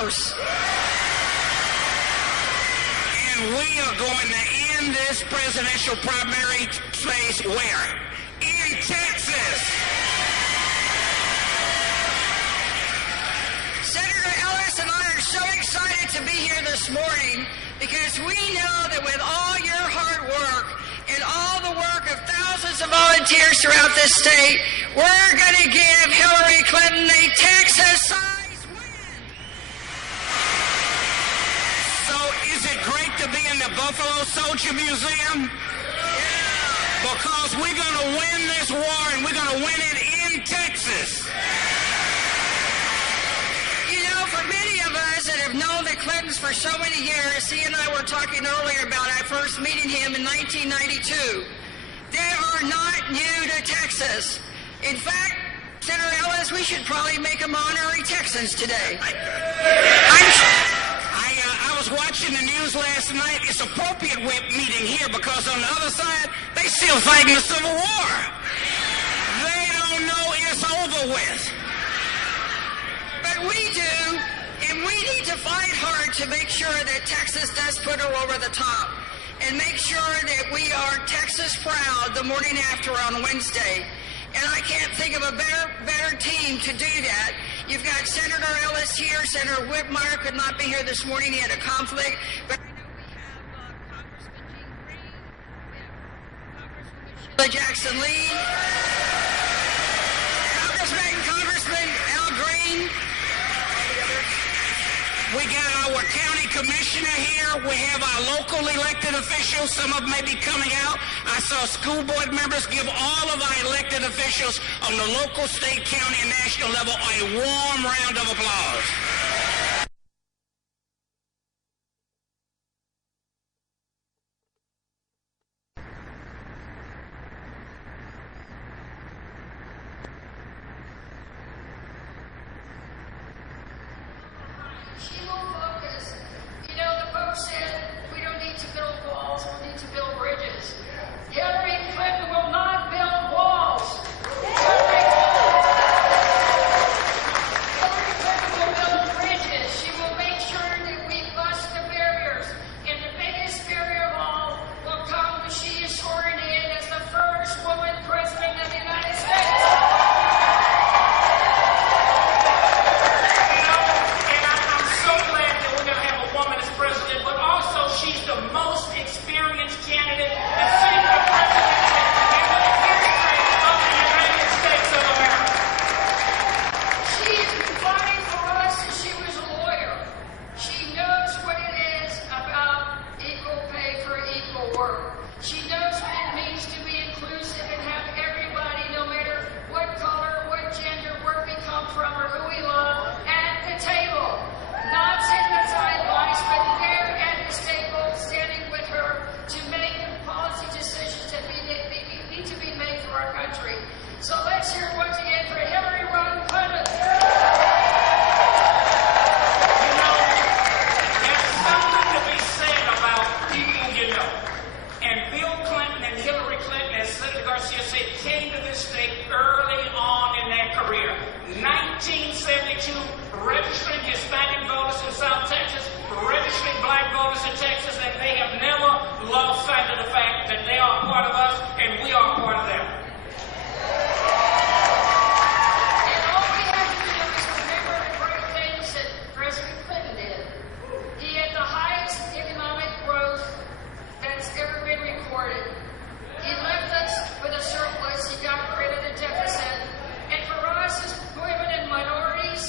House. And we are going to end this presidential primary phase where? In Texas. Senator Ellis and I are so excited to be here this morning because we know that with all your hard work and all the work of thousands of volunteers throughout this state, we're going to give Hillary Clinton a Texas-sized win. So is it great to be in the Buffalo Soldier Museum? Because we're going to win this war and we're going to win it in Texas. You know, for many of us that have known the Clintons for so many years, he and I were talking earlier about our first meeting him in 1992. They are not new to Texas. In fact, Senator Ellis, we should probably make them honorary Texans today. I was watching the news last night. It's appropriate we're meeting here because on the other side, they still fighting the Civil War. They don't know it's over with. But we do, and we need to fight hard to make sure that Texas does put her over the top and make sure that we are Texas proud the morning after on Wednesday. And I can't think of a better team to do that. You've got Senator Ellis here. Senator Whitmire could not be here this morning. He had a conflict. But I know we have Congressman Jean Green, Jackson Lee, Congressman Al Green. We got our county commissioner here. We have our local elected officials. Some of them may be coming out. I saw school board members. Give all of our elected officials on the local, state, county, and national level a warm round of applause. She will focus. You know, the Pope said we don't need to build walls, we need to build bridges. Hillary Clinton will not build walls. Hillary Clinton will build bridges. She will make sure that we bust the barriers. And the biggest barrier of all will come when she is sworn in as the first woman president of the United States. So let's hear it once again for Hillary Rodham Clinton. You know, there's something to be said about people you know. And Bill Clinton and Hillary Clinton, as Senator Garcia said, came to this state early on in their career. 1972, registering Hispanic voters in South Texas, registering black voters in Texas, and they have never lost sight of the fact that they are part of us and we are part of them. And all we have to do is remember the great things that President Clinton did. He had the highest economic growth that's ever been recorded. He left us with a surplus. He got rid of the deficit. And for us as women and minorities,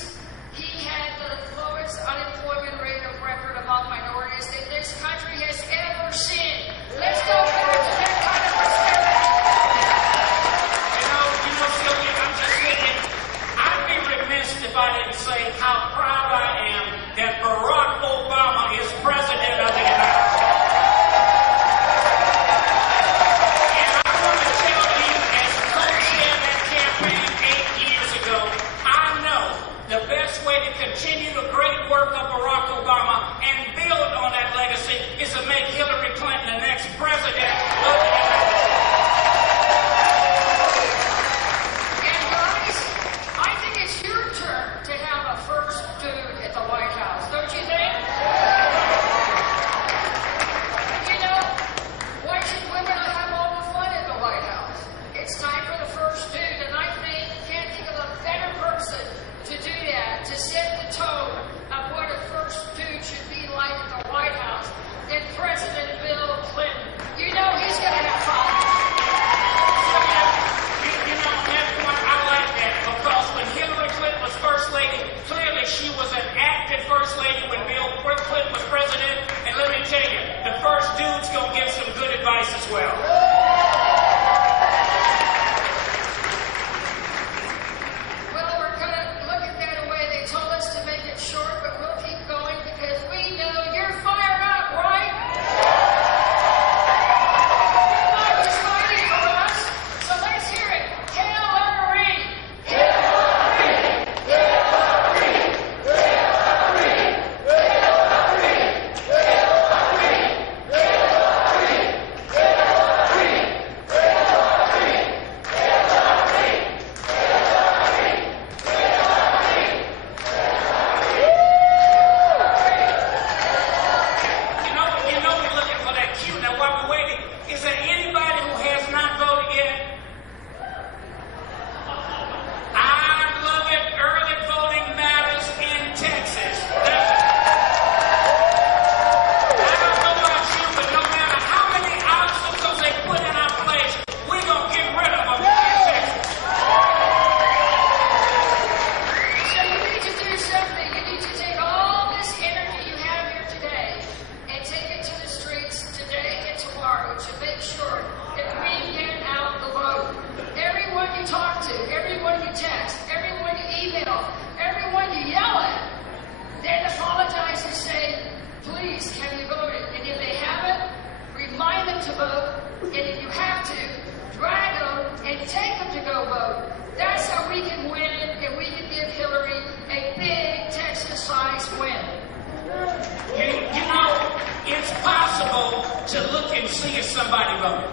see if somebody voted.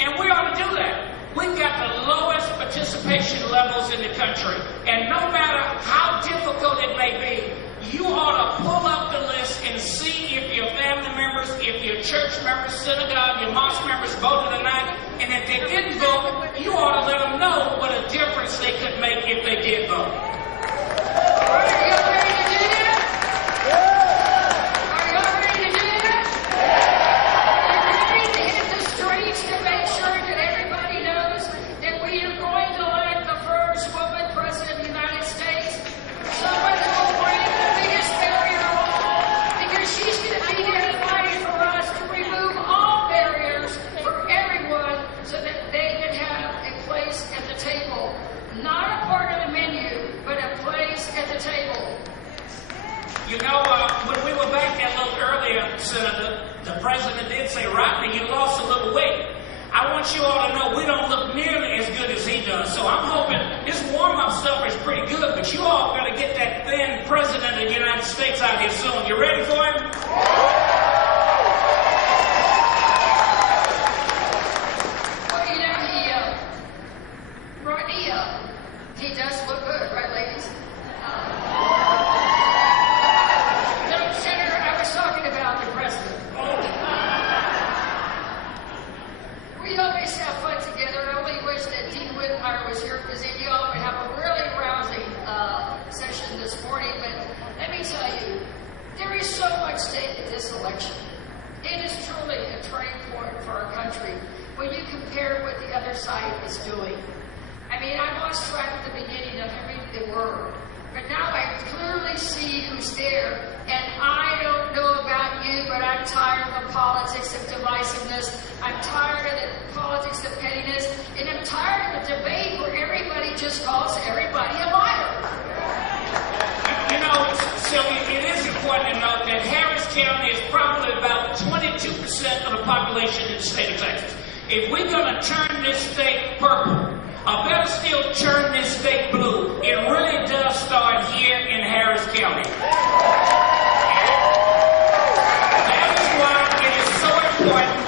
And we ought to do that. We've got the lowest participation levels in the country. And no matter how difficult it may be, you ought to pull up the list and see if your family members, if your church members, synagogue, your mosque members voted or not. And if they didn't vote, you ought to let them know what a difference they could make if they did vote. Are you ready to do that? Are you ready to do that? Are you ready to hit the streets to make sure that everybody knows that we are going to elect the first woman president of the United States? Someone who will break the biggest barrier of all, because she's going to be there fighting for us to remove all barriers for everyone so that they can have a place at the table. Not a part of the menu, but a place at the table. You know, when we were back there a little earlier, Senator, the president did say, Rodney, you lost a little weight. I want you all to know we don't look nearly as good as he does. So I'm hoping this warm-up stuff is pretty good, but you all got to get that thin president of the United States out here soon. You ready for him? Well, you know, Rodney, he does look good, right, ladies? No, Senator, I was talking about the president. We always have fun together. I only wish that Dean Whitmire was here because you all would have a really rousing session this morning. But let me tell you, there is so much stake in this election. It is truly a turning point for our country when you compare what the other side is doing. I mean, I lost track at the beginning of who they were, but now I clearly see who's there. And I don't know about you, but I'm tired of the politics of divisiveness. I'm tired of the politics of pettiness, and I'm tired of the debate where everybody just calls everybody a liar. You know, Sylvia, it is important to note that Harris County is probably about 22% of the population in the state of Texas. If we're going to turn this state purple, or better still, turn this state blue, it really does start here in Harris County. That is why it is so important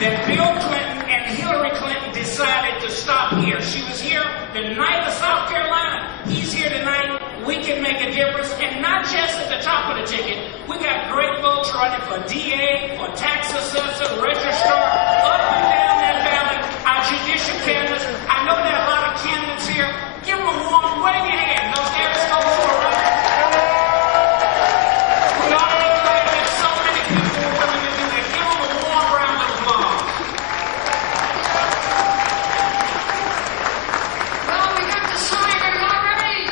that Bill Clinton and Hillary Clinton decided to stop here. She was here the night of South Carolina. He's here tonight. We can make a difference, and not just at the top of the ticket. We got great folks running for DA, for tax assessor, registrar, up and down that ballot, our judicial candidates. I know there are a lot of candidates here. Give them a warm wave your hand. Those Harris folks who are running. We ought to be glad that so many people are willing to do that. Give them a warm round of applause. Well, we got the sign. Are y'all ready?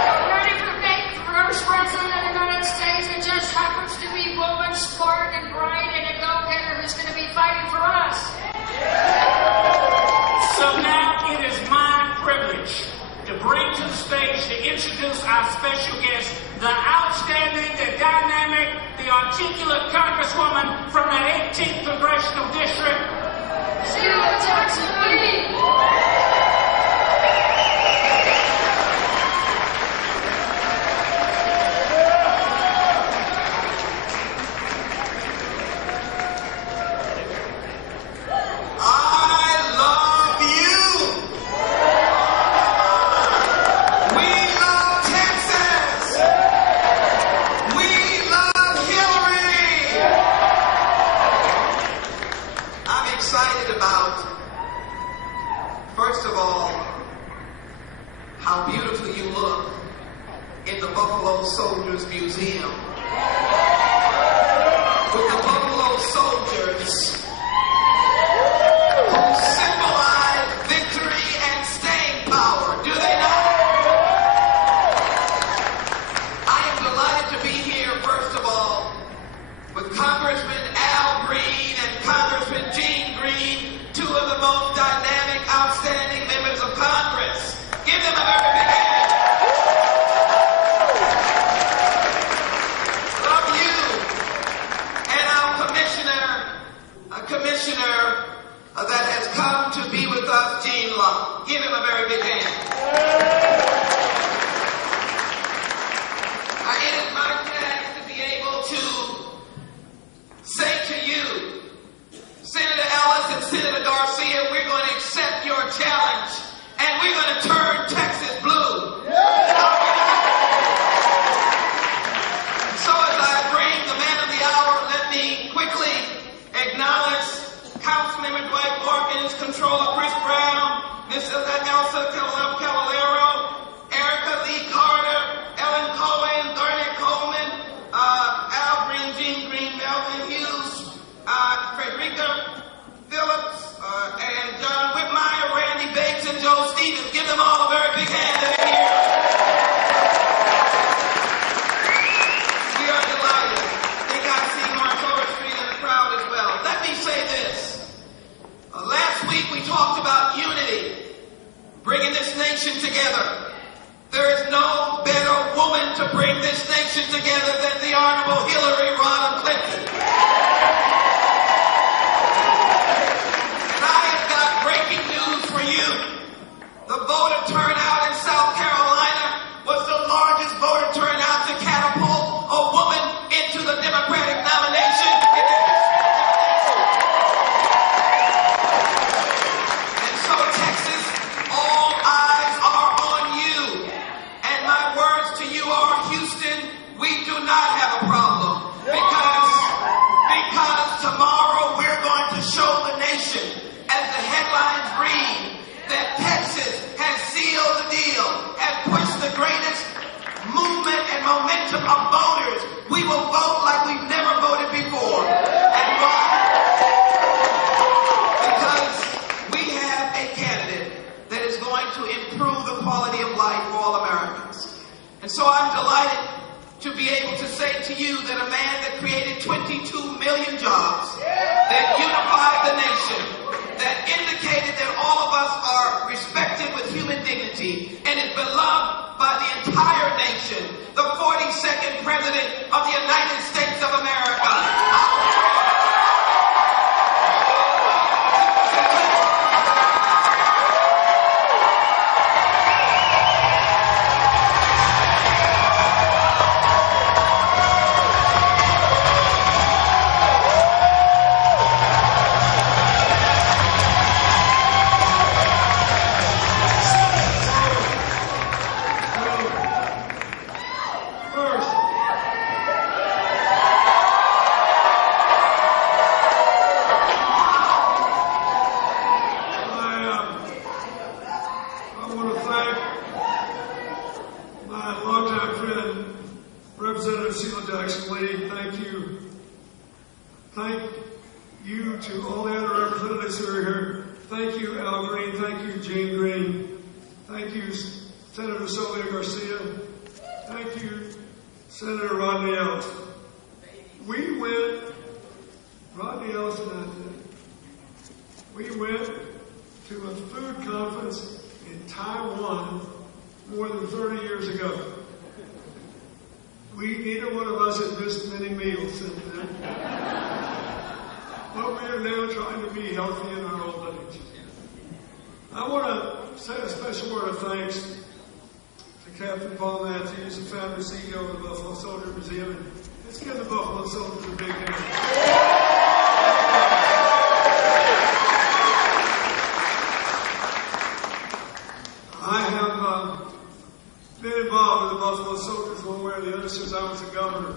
Y'all ready for the first president of the United States that just happens to be woman, smart, and bright, and a go-getter who's going to be fighting for us? So now it is my privilege to bring to the stage to introduce our special guest, the outstanding, the dynamic, the articulate Congresswoman from the 18th Congressional District, Sheila Jackson Lee. First of all, how beautiful you look in the Buffalo Soldiers Museum. With the Buffalo Soldiers who symbolize victory and staying power, do they not? I am delighted to be here, first of all, with Congressman Al Green and Congressman Gene Green, two of the most dynamic, outstanding members of Congress. Give them a very big hand. Love you. And our and Joe Stevens. Give them all a very big hand that are here. We are delighted. They got to see Lawrence Overstreet in the crowd as well. Let me say this. Last week we talked about unity, bringing this nation together. There is no better woman to bring this nation together than the Honorable Hillary Rodham Clinton. And I have got breaking news for you. The voter turnout in South Carolina was the largest voter turnout to catapult a woman into the Democratic nomination in the history of the nation. And so, Texas, all eyes are on you. And my words to you are, Houston, we do not have a problem. Because tomorrow we're going to show the nation, as the headlines read, that Texas has sealed the deal, has pushed the greatest movement and momentum of voters. We will vote like we've never voted before. And why? Because we have a candidate that is going to improve the quality of life for all Americans. And so I'm delighted to be able to say to you that a man that created 22 million jobs, that unified the nation, that indicated that all of us are respected with human dignity and is beloved by the entire nation, the 42nd President of the United States of America. Representative Sheila Jackson-Lee, thank you. Thank you to all the other representatives who are here. Thank you, Al Green. Thank you, Gene Green. Thank you, Senator Sylvia Garcia. Thank you, Senator Rodney Ellis. We went, Rodney Ellis and I did, we went to a food conference in Taiwan more than 30 years ago. Neither one of us has missed many meals since then. But we are now trying to be healthy in our old age. I want to say a special word of thanks to Captain Paul Matthews, the founder and CEO of the Buffalo Soldier Museum. And let's give the Buffalo Soldiers a big hand. I have been involved with the Buffalo Soldiers one way or the other since I was a governor.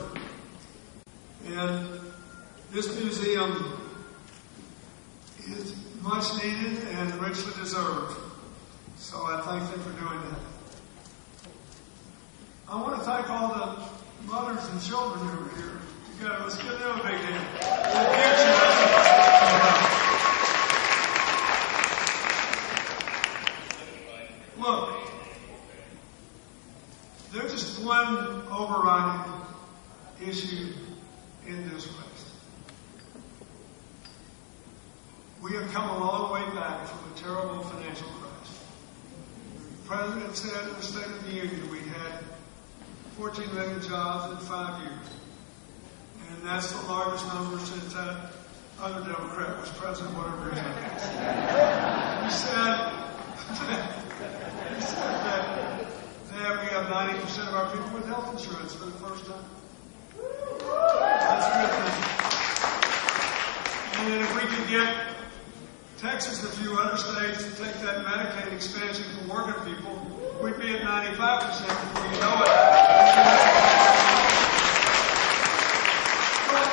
And this museum is much needed and richly deserved. So I thank them for doing that. I want to thank all the mothers and children who are here together. Let's give them a big hand. Look, there's just one overriding issue in this race. We have come a long way back from a terrible financial crisis. The President said in the State of the Union we had 14 million jobs in 5 years. And that's the largest number since that other Democrat was president, whatever his name is. He said that we have 90% of our people with health insurance for the first time. That's a good thing. And then if we could get Texas and a few other states to take that Medicaid expansion for working people, we'd be at 95% before you know it. But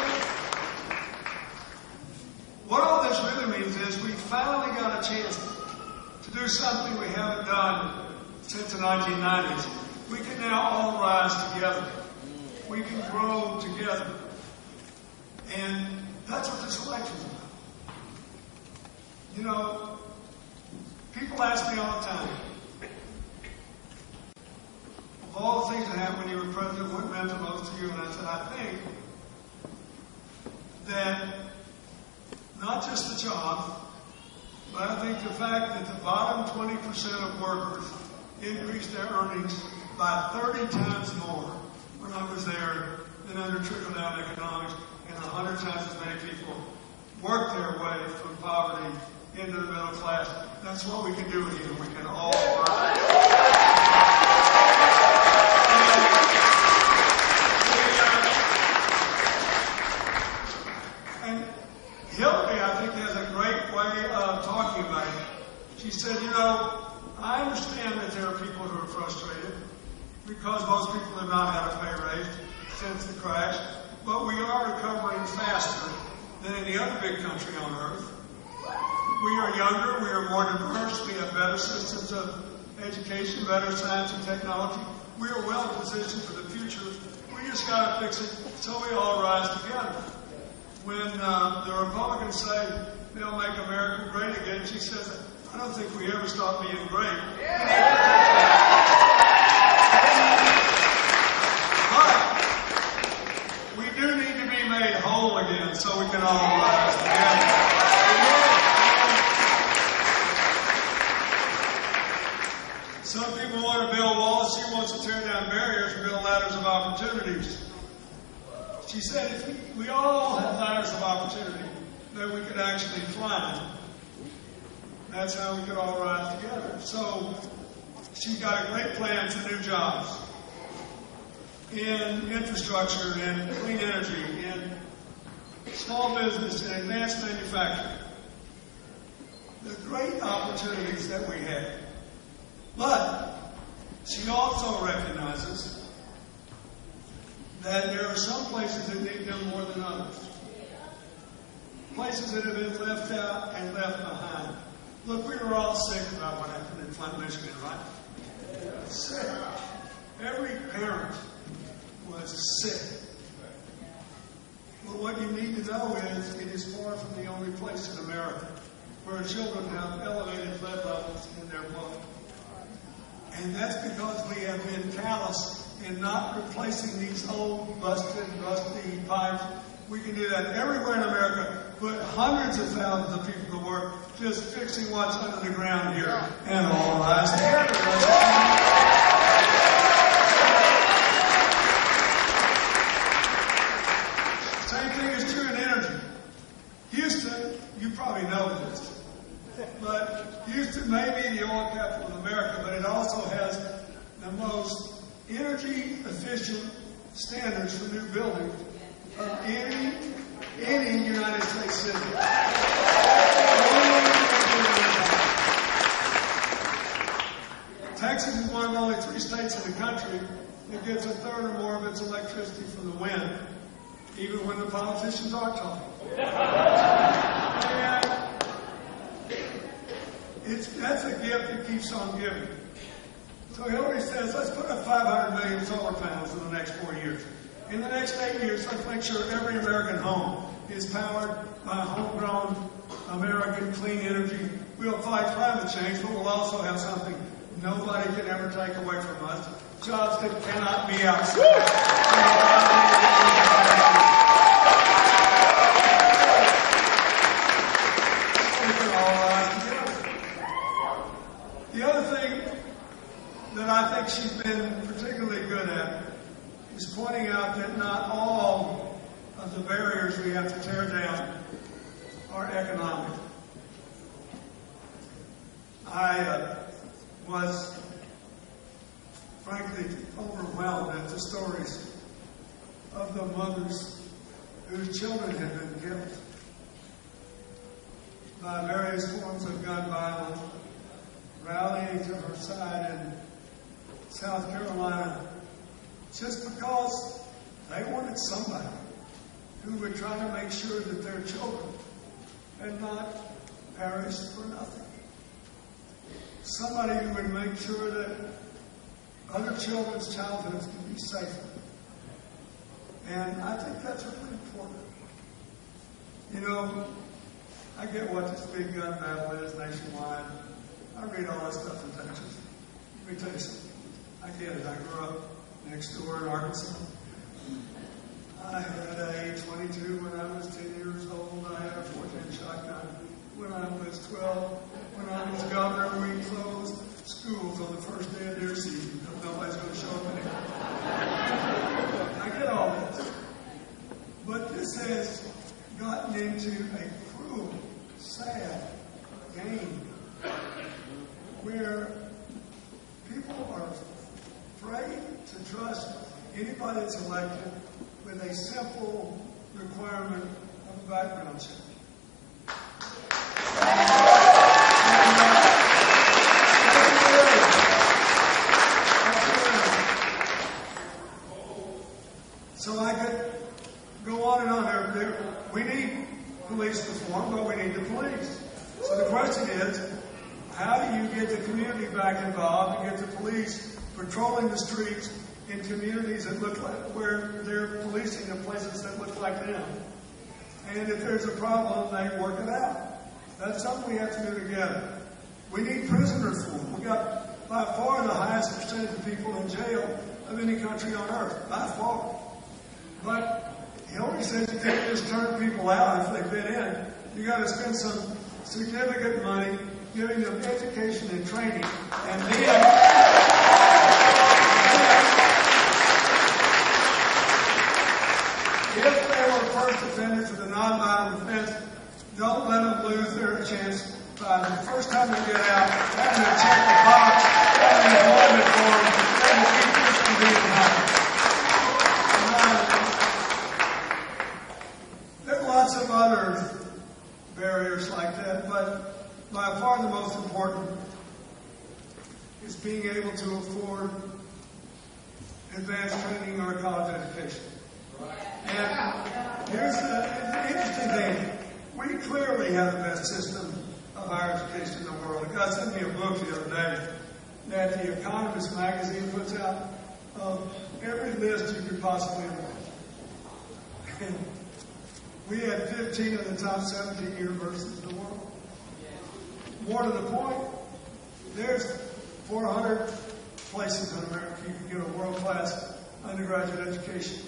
what all this really means is we finally got a chance to do something we haven't done since the 1990s. We can now all rise together. We can grow together. And that's what this election is about. You know, People ask me all the time, of all the things that happened when you were president, what meant the most to you? And I said, I think that not just the job, but I think the fact that the bottom 20% of workers increased their earnings by 30 times more when I was there than under trickle-down economics, and 100 times as many people worked their way from poverty into the middle class. That's what we can do here. We can all work. And Hillary, I think, has a great way of talking about it. She said, you know, I understand that there are people who are frustrated because most people have not had a pay raise since the crash, but we are recovering faster than any other big country on earth. We are younger, we are more diverse, we have better systems of education, better science and technology. We are well positioned for the future. We just got to fix it so we all rise together. When the Republicans say they'll make America great again, she says, I don't think we ever stop being great. But we do need to be made whole again so we can all rise together. Some people want to build walls. She wants to tear down barriers and build ladders of opportunities. She said if we all have ladders of opportunity that we could actually climb, that's how we could all rise together. So she got a great plan for new jobs in infrastructure and clean energy, in small business and advanced manufacturing. The great opportunities that we have. But she also recognizes that there are some places that need them more than others. Places that have been left out and left behind. Look, we were all sick about what happened in Flint, Michigan, right? Sick. Every parent was sick. But what you need to know is it is far from the only place in America where children have elevated lead levels in their blood. And that's because we have been callous in not replacing these old, busted, rusty pipes. We can do that everywhere in America. Put hundreds of thousands of people to work just fixing what's under the ground here. And all rise together. Same thing is true in energy. Houston, you probably know this, but Houston may be the oil capital of America, but it also has the most energy efficient standards for new buildings of any United States city. Texas is one of only 3 states in the country that gets a third or more of its electricity from the wind, even when the politicians are talking. And that's a gift that keeps on giving. So Hillary says, let's put up 500 million solar panels in the next 4 years. In the next 8 years, let's make sure every American home is powered by homegrown American clean energy. We'll fight climate change, but we'll also have something nobody can ever take away from us. Jobs that cannot be outside. We can all rise together. The other thing that I think she's been particularly good at is pointing out that not all of the barriers we have to tear down are economic. I was frankly overwhelmed at the stories of the mothers whose children had been killed by various forms of gun violence, rallying to her side in South Carolina just because they wanted somebody who would try to make sure that their children had not perished for nothing. Somebody who would make sure that other children's childhoods could be safer. And I think that's really important. You know, I get what this big gun battle is nationwide. I read all that stuff in Texas. Let me tell you something. I get it. I grew up next door in Arkansas. I had a 22 when I was 10 years old. I had a 14 shotgun when I was 12. When I was governor, we closed schools on the first day of deer season because nobody's going to show up anymore. I get all this. But this has gotten into a cruel, sad game where people are afraid to trust anybody that's elected with a simple requirement of a background check. So I could go on and on. We need police reform, but we need the police. So the question is, how do you get the community back involved and get the police patrolling the streets in communities that look like where they're policing in places that look like them? And if there's a problem, they work it out. That's something we have to do together. We need prison reform. We got by far the highest percentage of people in jail of any country on earth, by far. But Hillary says you can't just turn people out if they've been in. You got to spend some significant money giving them education and training, and then if they were first offenders with a nonviolent offense, don't let them lose their chance by the first time they get out, having to check the box, having an employment form, and to keep this from being happening. There are lots of other barriers like that, but by far the most important is being able to afford advanced training or college education. And here's the interesting thing. We clearly have the best system of higher education in the world. A guy sent me a book the other day that The Economist magazine puts out of every list you could possibly imagine. And we had 15 of the top 17 universities in the world. More to the point, there's 400 places in America you can get a world-class undergraduate education.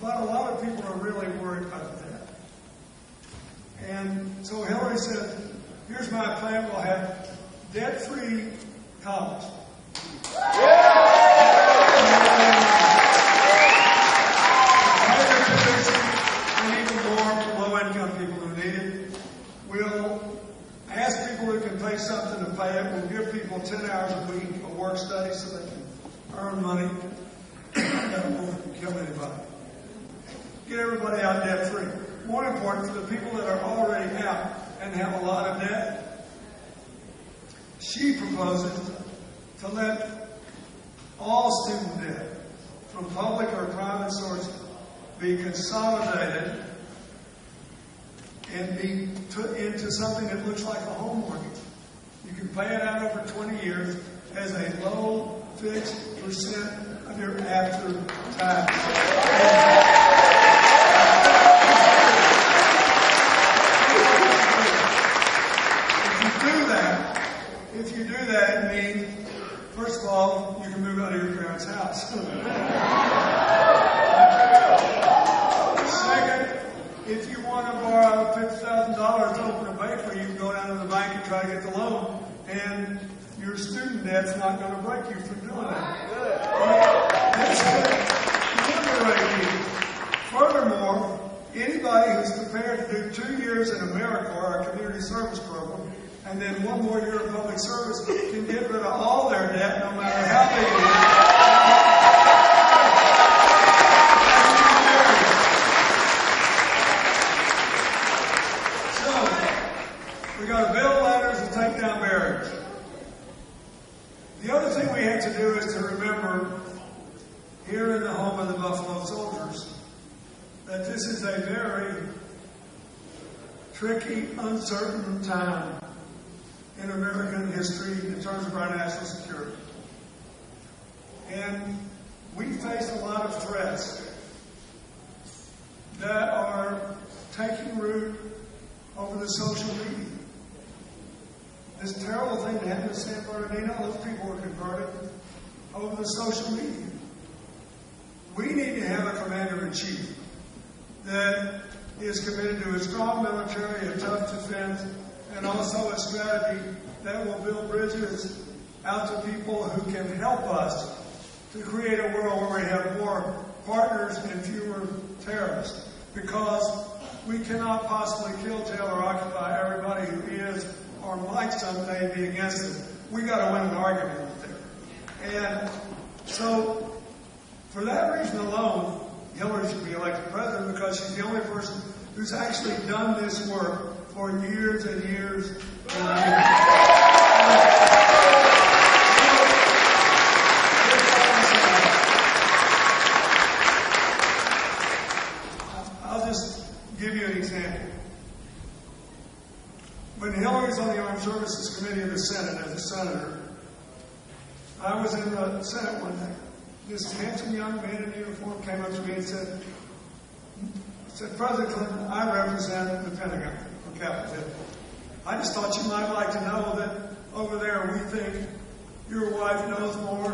But a lot of people are really worried about that. And so Hillary said, here's my plan. We'll have debt-free college. And even more for low-income people who need it. We'll ask people who can pay something to pay it. We'll give people 10 hours a week of work study so they can earn money. That won't kill anybody. Get everybody out debt-free. More important, for the people that are already out and have a lot of debt, she proposes to let all student debt from public or private sources be consolidated and be put into something that looks like a home mortgage. You can pay it out over 20 years as a low fixed percent of your after-tax. If you do that, it means, first of all, you can move out of your parents' house. Second, if you want to borrow $50,000 to open a bakery, you can go down to the bank and try to get the loan, and your student debt's not going to break you from doing that. That's going to liberate you. Furthermore, anybody who's prepared to do 2 years in AmeriCorps, our community service program, and then 1 more year of public service can get rid of all their debt no matter how big it is. So, we got to build ladders and take down barriers. The other thing we have to do is to remember, here in the home of the Buffalo Soldiers, that this is a very tricky, uncertain time in American history in terms of our national security. And we face a lot of threats that are taking root over the social media. this terrible thing that happened in San Bernardino, those people were converted over the social media. We need to have a commander-in-chief that is committed to a strong military, a tough defense, and also a strategy that will build bridges out to people who can help us to create a world where we have more partners and fewer terrorists. Because we cannot possibly kill, jail, or occupy everybody who is or might someday be against it. We got to win an argument out there. And so, for that reason alone, Hillary should be elected president because she's the only person who's actually done this work for years and years and years. I'll just give you an example. When Hillary was on the Armed Services Committee of the Senate as a senator, I was in the Senate one day. This handsome young man in uniform came up to me and said, President Clinton, I represent the Pentagon on Capitol Hill. I just thought you might like to know that over there we think your wife knows more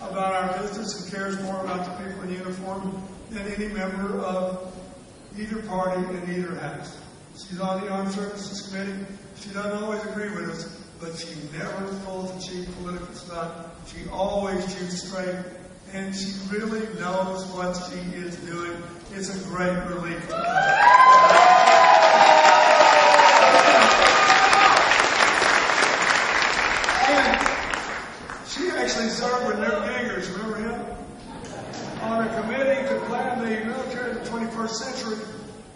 about our business and cares more about the people in uniform than any member of either party in either house. She's on the Armed Services Committee. She doesn't always agree with us, but she never pulls a cheap political stunt. She always shoots straight. And she really knows what she is doing. It's a great relief. And she actually served with Newt Gingrich, remember him? On a committee to plan the military of the 21st century.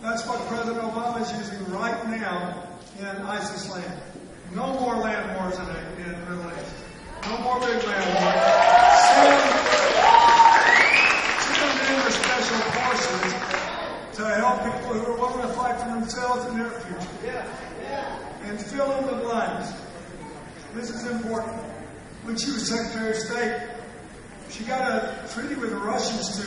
That's what President Obama is using right now in ISIS land. No more land wars in the Middle East. No more big land wars. Special forces to help people who are willing to fight for themselves and their future. And fill in the blanks. This is important. When she was Secretary of State, she got a treaty with the Russians to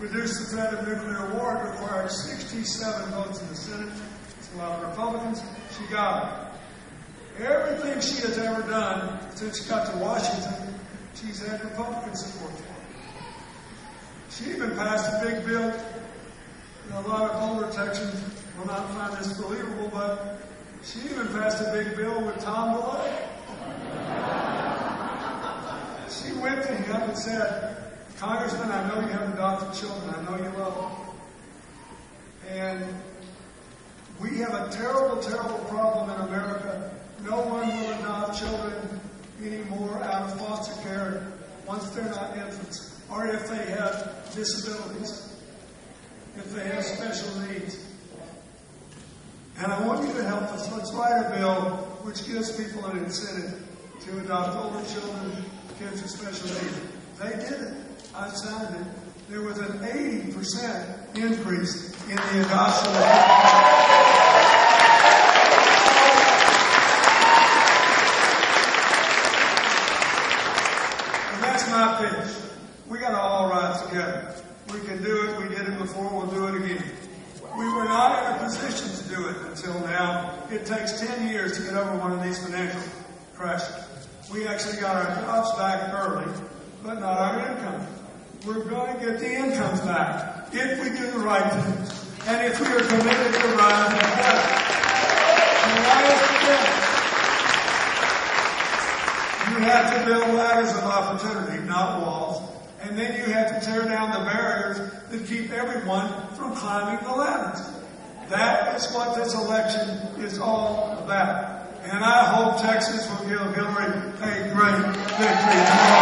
reduce the threat of nuclear war. It required 67 votes in the Senate. It's a lot of Republicans. She got it. Everything she has ever done since she got to Washington, she's had Republican support for. She even passed a big bill. A lot of older Texans will not find this believable, but she even passed a big bill with Tom DeLay. She went to him and said, Congressman, I know you have adopted children. I know you love them. And we have a terrible, terrible problem in America. No one will adopt children anymore out of foster care once they're not infants, or if they have disabilities, if they have special needs. And I want you to help us. Let's write a bill which gives people an incentive to adopt older children, kids with special needs. They did it. I signed it. There was an 80% increase in the adoption of my pitch. We got to all rise together. We can do it. We did it before. We'll do it again. We were not in a position to do it until now. It takes 10 years to get over one of these financial crashes. We actually got our jobs back early, but not our income. We're going to get the incomes back if we do the right things and if we are committed to rising together. You have to build ladders of opportunity, not walls. And then you have to tear down the barriers that keep everyone from climbing the ladders. That is what this election is all about. And I hope Texas will give Hillary a great victory tomorrow.